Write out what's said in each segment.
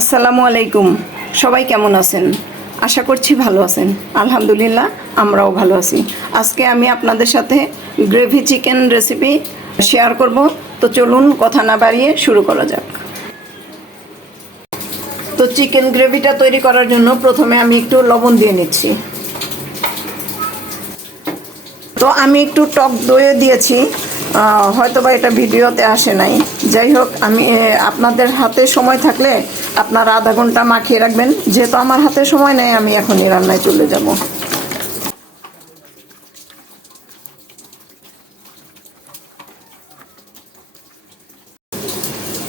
আসসালামু আলাইকুম। সবাই কেমন আছেন? আশা করছি ভালো আছেন। আলহামদুলিল্লাহ আমরাও ভালো আছি। আজকে আমি আপনাদের সাথে গ্রেভি চিকেন রেসিপি শেয়ার করব। তো চলুন কথা না বাড়িয়ে শুরু করা যাক। তো চিকেন গ্রেভিটা তৈরি করার জন্য প্রথমে আমি একটু লবণ দিয়ে নিচ্ছি। তো আমি একটু টক দই দিয়েছি, হয়তো বা এটা ভিডিওতে আসে নাই। যাই হোক, আমি আপনাদের হাতে সময় থাকলে আপনারা আধা ঘন্টা মাখিয়ে রাখবেন। যেহেতু আমার হাতে সময় নেই, আমি এখনই রান্নায় চলে যাব।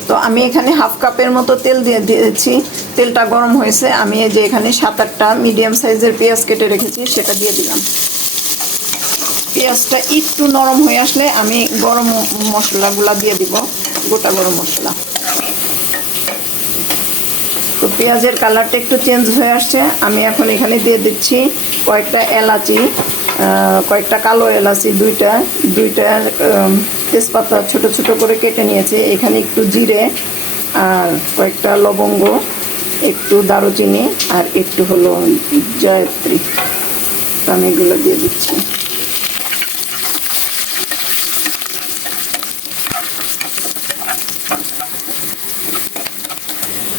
তো আমি এখানে হাফ কাপের মতো তেল দিয়ে দিয়েছি। তেলটা গরম হয়েছে। আমি এই যে এখানে 7-8টা মিডিয়াম সাইজের পেঁয়াজ কেটে রেখেছি, সেটা দিয়ে দিলাম। পেঁয়াজটা একটু নরম হয়ে আসলে আমি গরম মশলাগুলো দিয়ে দিব, গোটা গরম মশলা। তো পেঁয়াজের কালারটা একটু চেঞ্জ হয়ে আসছে। আমি এখন এখানে দিয়ে দিচ্ছি কয়েকটা এলাচি, কয়েকটা কালো এলাচি, দুইটা তেজপাতা ছোট ছোট করে কেটে নিয়েছি। এখানে একটু জিরে আর কয়েকটা লবঙ্গ, একটু দারুচিনি আর একটু হলো জয়ত্রী। তো আমি এগুলো দিয়ে দিচ্ছি।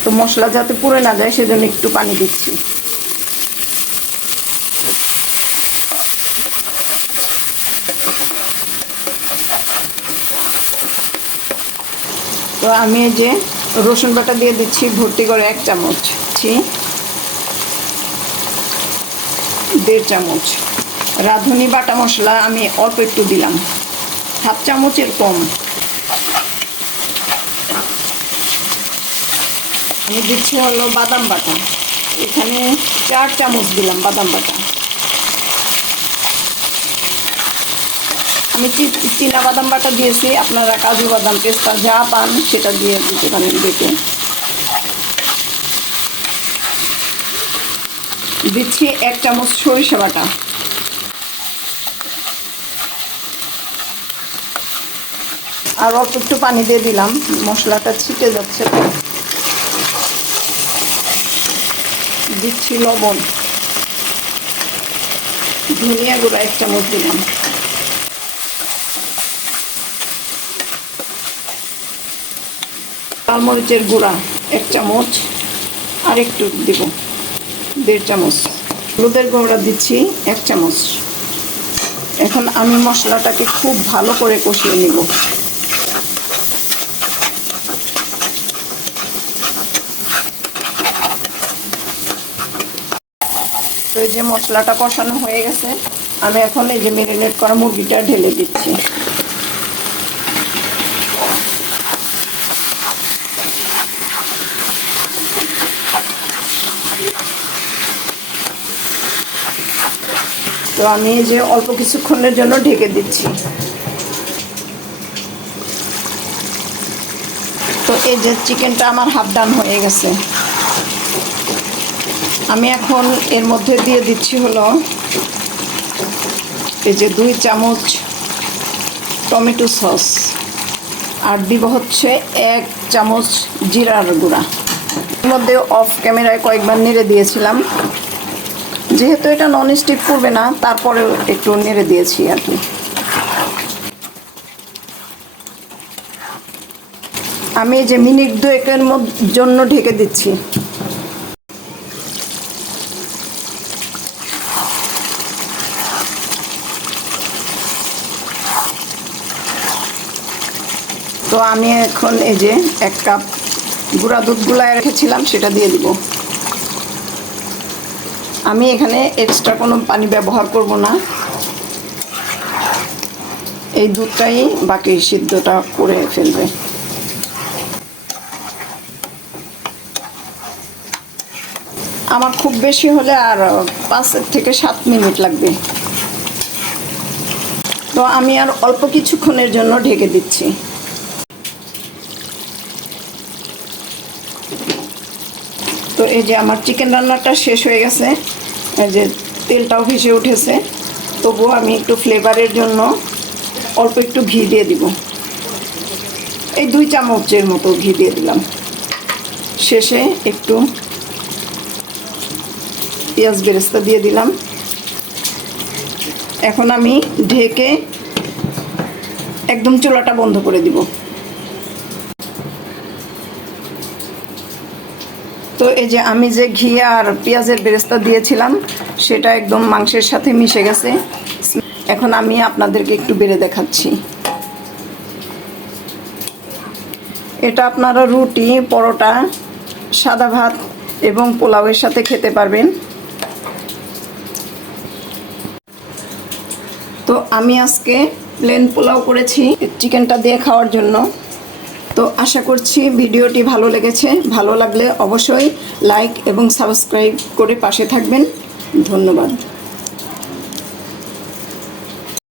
তো মশলা যাতে পুড়ে না যায় সেজন্য একটু পানি দিচ্ছি। তো আমি এই যে রসুন বাটা দিয়ে দিচ্ছি ভর্তি করে 1 চামচ, 1.5 চামচ। রাঁধুনি বাটা মশলা আমি অল্প একটু দিলাম, হাফ চামচের কম। আমি দিচ্ছি হলো বাদাম বাটা, এখানে 4 চামচ দিলাম বাদাম বাটা। আমি চীনা বাদাম বাটা দিয়েছি, আপনারা কাজু বাদাম পেস্তা যা পান সেটা দিয়ে দিতে পারেন বেটে। দিচ্ছি 1 চামচ সরিষা বাটা। আর অল্প একটু পানি দিয়ে দিলাম, মশলাটা ছিটে যাচ্ছে। দিচ্ছি লবণ, ধনিয়া গুঁড়া 1 চামচ দিলাম। লাল মরিচের গুঁড়া 1 চামচ, আর একটু দিব 1.5 চামচ। হলুদের গুঁড়া দিচ্ছি 1 চামচ। এখন আমি মশলাটাকে খুব ভালো করে কষিয়ে নিব। তো এই যে মশলাটা কষানো হয়ে গেছে, আমি এখন এই যে ম্যারিনেট করা মুরগিটা ঢেলে দিচ্ছি। তো আমি এই যে অল্প কিছুক্ষণের জন্য ঢেকে দিচ্ছি। তো এই যে চিকেনটা আমার হাফ ডান হয়ে গেছে। আমি এখন এর মধ্যে দিয়ে দিচ্ছি হলো এই যে 2 চামচ টমেটো সস, আর দিব হচ্ছে 1 চামচ জিরার গুঁড়া। এর মধ্যে অফ ক্যামেরায় কয়েকবার নেড়ে দিয়েছিলাম, যেহেতু এটা নন স্টিক করবে না তারপরেও একটু নেড়ে দিয়েছি আর কি। আমি এই যে মিনিট 2-এর জন্য ঢেকে দিচ্ছি। তো আমি এখন এই যে 1 কাপ গুঁড়া দুধ গুলায় রেখেছিলাম সেটা দিয়ে দিব। আমি এখানে এক্সট্রা কোনো পানি ব্যবহার করব না, এই দুধটাই বাকি সিদ্ধটা করে ফেলবে। আমার খুব বেশি হলে আর 5 থেকে 7 মিনিট লাগবে। তো আমি আর অল্প কিছুক্ষণের জন্য ঢেকে দিচ্ছি। তো এই যে আমার চিকেন রান্নাটা শেষ হয়ে গেছে, এই যে তেলটাও ভেসে উঠেছে। তবুও আমি একটু ফ্লেভারের জন্য অল্প একটু ঘি দিয়ে দিব, এই 2 চামচের মতো ঘি দিয়ে দিলাম। শেষে একটু পেঁয়াজ বেরেস্তা দিয়ে দিলাম। এখন আমি ঢেকে একদম চুলাটা বন্ধ করে দিব। তো এই যে আমি যে ঘি আর পেঁয়াজের বেরেস্তা দিয়েছিলাম সেটা একদম মাংসের সাথে মিশে গেছে। এখন আমি আপনাদেরকে একটু বেড়ে দেখাচ্ছি। এটা আপনারা রুটি, পরোটা, সাদা ভাত এবং পোলাওয়ের সাথে খেতে পারবেন। তো আমি আজকে প্লেন পোলাও করেছি চিকেনটা দিয়ে খাওয়ার জন্য। তো আশা করছি ভিডিওটি ভালো লেগেছে। ভালো লাগলে অবশ্যই লাইক এবং সাবস্ক্রাইব করে পাশে থাকবেন। ধন্যবাদ।